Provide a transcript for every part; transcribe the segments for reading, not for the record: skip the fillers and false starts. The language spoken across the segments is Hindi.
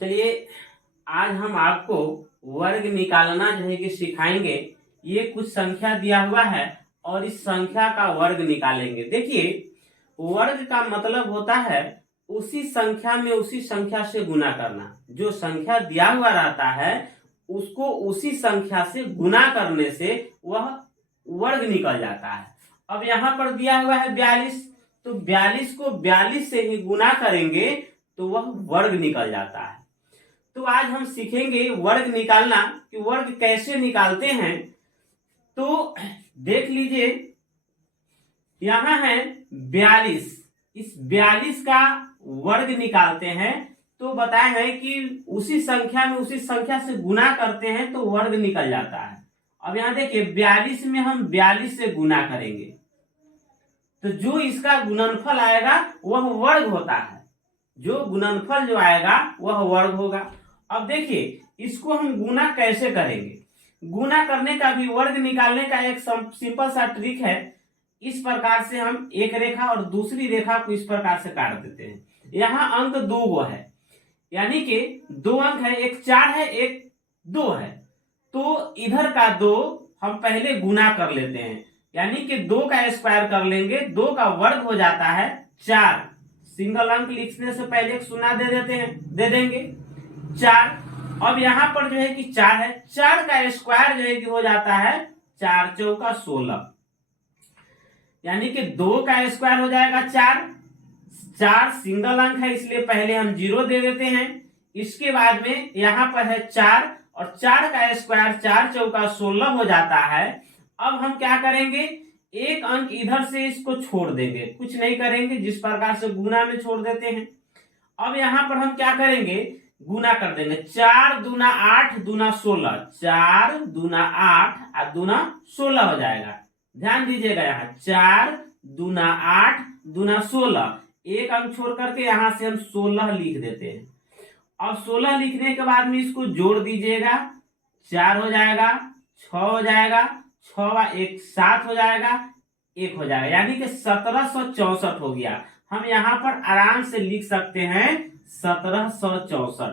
चलिए आज हम आपको वर्ग निकालना जो है कि सिखाएंगे। ये कुछ संख्या दिया हुआ है और इस संख्या का वर्ग निकालेंगे। देखिए, वर्ग का मतलब होता है उसी संख्या में उसी संख्या से गुना करना। जो संख्या दिया हुआ रहता है उसको उसी संख्या से गुना करने से वह वर्ग निकल जाता है। अब यहाँ पर दिया हुआ है 42, तो 42 को 42 से ही गुना करेंगे तो वह वर्ग निकल जाता है। तो आज हम सीखेंगे वर्ग निकालना कि वर्ग कैसे निकालते हैं। तो देख लीजिए, यहां है 42, इस 42 का वर्ग निकालते हैं तो बताए हैं कि उसी संख्या में उसी संख्या से गुना करते हैं तो वर्ग निकल जाता है। अब यहां देखिए 42 में हम 42 से गुना करेंगे तो जो इसका गुणनफल आएगा वह वर्ग होता है। जो गुणनफल जो आएगा वह वर्ग होगा। अब देखिए इसको हम गुना कैसे करेंगे। गुना करने का भी वर्ग निकालने का एक सिंपल सा ट्रिक है। इस प्रकार से हम एक रेखा और दूसरी रेखा को इस प्रकार से काट देते हैं। यहाँ अंक 2 है, यानी कि 2 अंक है, एक 4 है एक 2 है, तो इधर का 2 हम पहले गुना कर लेते हैं, यानी कि 2 का स्क्वायर कर लेंगे, 2 का वर्ग हो जाता है 4। सिंगल अंक लिखने से पहले एक शून्य दे देंगे 4। अब यहाँ पर जो है कि 4 है, 4 का स्क्वायर जो है कि हो जाता है 4 चौका 16, यानी कि 2 का स्क्वायर हो जाएगा 4। 4 सिंगल अंक है इसलिए पहले हम 0 दे देते हैं। इसके बाद में यहाँ पर है 4 और 4 का स्क्वायर 4 चौका 16 हो जाता है। अब हम क्या करेंगे, एक अंक इधर से इसको छोड़ देंगे, कुछ नहीं करेंगे, जिस प्रकार से गुना में छोड़ देते हैं। अब यहाँ पर हम क्या करेंगे, गुना कर देंगे। 4 दूना 8 दूना 16, 4 दूना 8 और दूना 16 हो जाएगा। ध्यान दीजिएगा, यहाँ 4 दूना 8 दूना 16, एक अंक छोड़ करके यहाँ से हम 16 लिख देते हैं। अब 16 लिखने के बाद में इसको जोड़ दीजिएगा, 4 हो जाएगा, 6 हो जाएगा, 6 1 7 हो जाएगा, 1 हो जाएगा, यानी कि 1764 हो गया। हम यहाँ पर आराम से लिख सकते हैं 1764।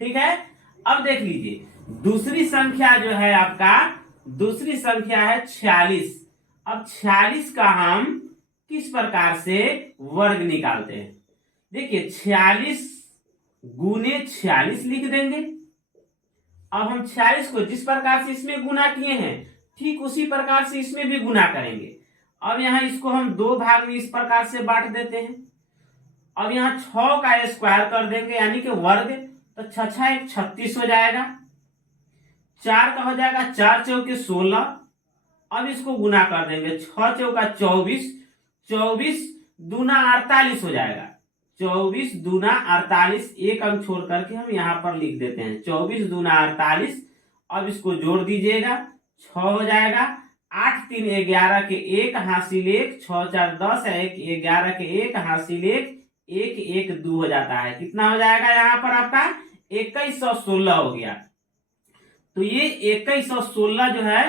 ठीक है। अब देख लीजिए दूसरी संख्या जो है आपका, दूसरी संख्या है 46। अब 46 का हम किस प्रकार से वर्ग निकालते हैं। देखिए 46 गुने 46 लिख देंगे। अब हम 46 को जिस प्रकार से इसमें गुना किए हैं ठीक उसी प्रकार से इसमें भी गुना करेंगे। अब यहाँ इसको हम 2 भाग में इस प्रकार से बांट देते हैं। अब यहाँ 6 का स्क्वायर कर देंगे, यानी कि वर्ग, तो 6 1 36 हो जाएगा। 4 का हो जाएगा 4 चौके 16। अब इसको गुना कर देंगे, 6 चौका 24, 24 दूना 48 हो जाएगा। 24 दूना 48, एक अंक छोड़ करके हम यहाँ पर लिख देते हैं 24 दूना 48। अब इसको जोड़ दीजिएगा, 6 हो जाएगा, 8 3 11 के 1 हासिल 1, 6 4 10 है, 1 11 के 1 हासिल 1, 1 1 2 हो जाता है। कितना हो जाएगा यहाँ पर आपका 2116 हो गया। तो ये 2116 जो है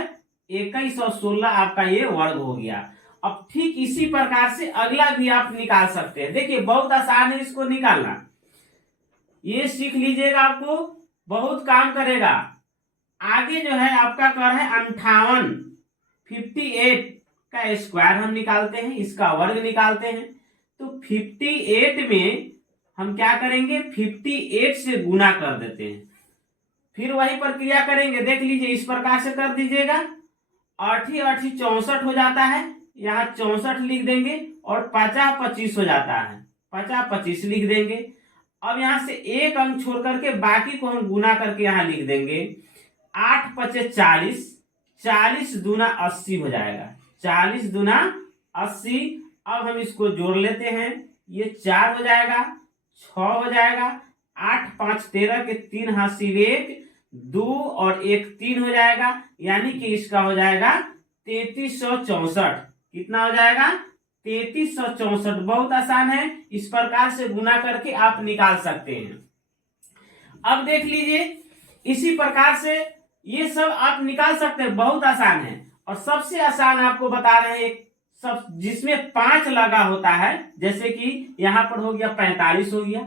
2116 आपका ये वर्ग हो गया। अब ठीक इसी प्रकार से अगला भी आप निकाल सकते हैं। देखिए बहुत आसान है इसको निकालना, ये सीख लीजिएगा, आपको बहुत काम करेगा। आगे जो है आपका कर है 58, 58 का स्क्वायर हम निकालते हैं, इसका वर्ग निकालते हैं। तो 58 में हम क्या करेंगे, 58 से गुना कर देते हैं, फिर वही प्रक्रिया करेंगे। देख लीजिए इस प्रकार से कर दीजिएगा, 8 8 64 हो जाता है, यहाँ 64 लिख देंगे, और 50 25 हो जाता है, 50 25 लिख देंगे। अब यहाँ से एक अंक छोड़ करके बाकी को हम गुना करके यहाँ लिख देंगे। 8 5 40, 40 दूना 80 हो जाएगा, 40 दूना 80। अब हम इसको जोड़ लेते हैं, ये 4 हो जाएगा, 6 हो जाएगा, 8 5 13 के 3 हासिल 1, 2 और 1 3 हो जाएगा, यानी कि इसका हो जाएगा 3364। कितना हो जाएगा 3364। बहुत आसान है, इस प्रकार से गुना करके आप निकाल सकते हैं। अब देख लीजिए इसी प्रकार से ये सब आप निकाल सकते हैं, बहुत आसान है। और सबसे आसान आपको बता रहे हैं, सब जिसमें 5 लगा होता है, जैसे कि यहाँ पर हो गया 45 हो गया,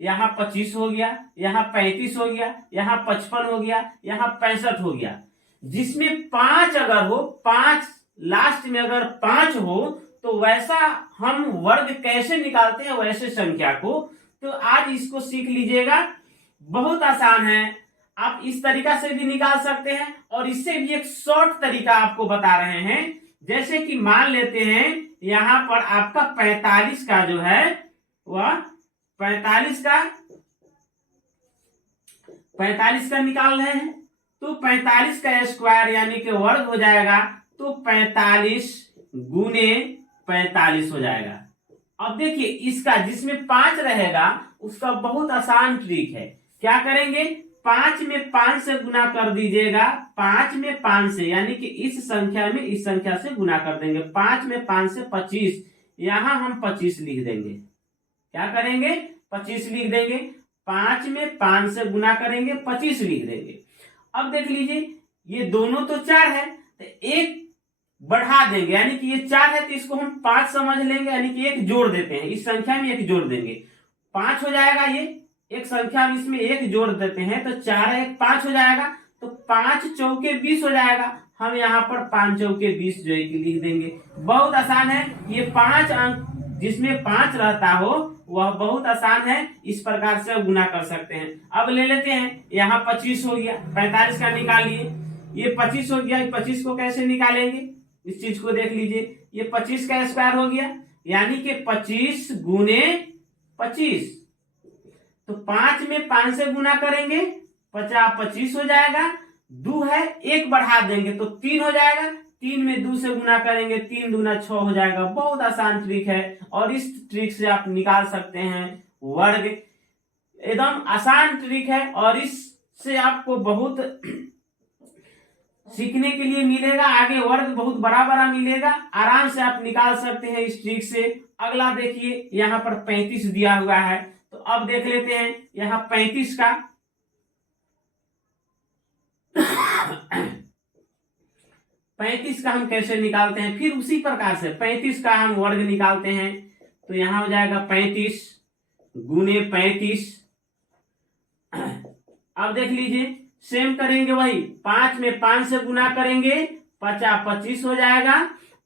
यहाँ 25 हो गया, यहाँ 35 हो गया, यहाँ 55 हो गया, यहाँ 65 हो गया। जिसमें 5 अगर हो, 5 लास्ट में अगर 5 हो तो वैसा हम वर्ग कैसे निकालते हैं वैसे संख्या को। तो आज इसको सीख लीजिएगा, बहुत आसान है। आप इस तरीका से भी निकाल सकते हैं और इससे भी एक शॉर्ट तरीका आपको बता रहे हैं। जैसे कि मान लेते हैं यहाँ पर आपका 45 का जो है वह 45 का निकाल रहे हैं, तो 45 का स्क्वायर यानी कि वर्ग हो जाएगा, तो 45 गुने 45 हो जाएगा। अब देखिए इसका जिसमें 5 रहेगा उसका बहुत आसान ट्रिक है। क्या करेंगे, 5 में 5 से गुना कर दीजिएगा, 5 में 5 से यानी कि इस संख्या में इस संख्या से गुना कर देंगे। 5 में 5 से 25, यहां हम 25 लिख देंगे। क्या करेंगे, 25 लिख देंगे। 5 में 5 से गुना करेंगे, 25 लिख देंगे। अब देख लीजिए ये दोनों तो 4 है, तो एक बढ़ा देंगे यानी कि ये 4 है तो इसको हम 5 समझ लेंगे, यानी कि एक जोड़ देते हैं, इस संख्या में एक जोड़ देंगे, 5 हो जाएगा। ये एक संख्या में इसमें एक जोड़ देते हैं तो 4 है 5 हो जाएगा, तो 5 चौके 20 हो जाएगा। हम यहाँ पर 5 चौके 20 जो है कि लिख देंगे। बहुत आसान है ये। 5 अंक जिसमें 5 रहता हो वह बहुत आसान है, इस प्रकार से गुना कर सकते हैं। अब ले लेते हैं, यहाँ 25 हो गया, 45 का निकालिए, ये 25 हो गया। 25 को कैसे निकालेंगे, इस चीज को देख लीजिए। ये 25 का स्क्वायर हो गया यानी कि 25 गुने 25, तो 5 में 5 से गुना करेंगे, 25 हो जाएगा। 2 है, एक बढ़ा देंगे तो 3 हो जाएगा। 3 में 2 से गुना करेंगे, 3 दूना 6 हो जाएगा। बहुत आसान ट्रिक है और इस ट्रिक से आप निकाल सकते हैं वर्ग। एकदम आसान ट्रिक है और इससे आपको बहुत सीखने के लिए मिलेगा। आगे वर्ग बहुत बड़ा बड़ा मिलेगा, आराम से आप निकाल सकते हैं इस ट्रिक से। अगला देखिए यहाँ पर 35 दिया हुआ है, तो अब देख लेते हैं यहाँ 35 का 35 का हम कैसे निकालते हैं। फिर उसी प्रकार से 35 का हम वर्ग निकालते हैं, तो यहाँ हो जाएगा 35 गुने 35। अब देख लीजिए सेम करेंगे वही, 5 में 5 से गुना करेंगे, 25 हो जाएगा।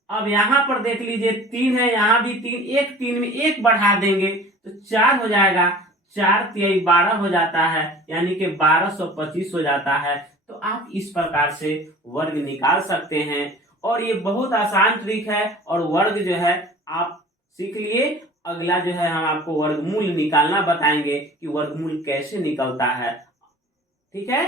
अब यहाँ पर देख लीजिए 3 है, यहाँ भी 3, एक 3 में एक बढ़ा देंगे तो 4 हो जाएगा। 4 तिहाई 12 हो जाता है, यानी कि 1225 हो जाता है। तो आप इस प्रकार से वर्ग निकाल सकते हैं और ये बहुत आसान ट्रिक है। और वर्ग जो है आप सीख लिए। अगला जो है हम आपको वर्गमूल निकालना बताएंगे कि वर्गमूल कैसे निकलता है। ठीक है।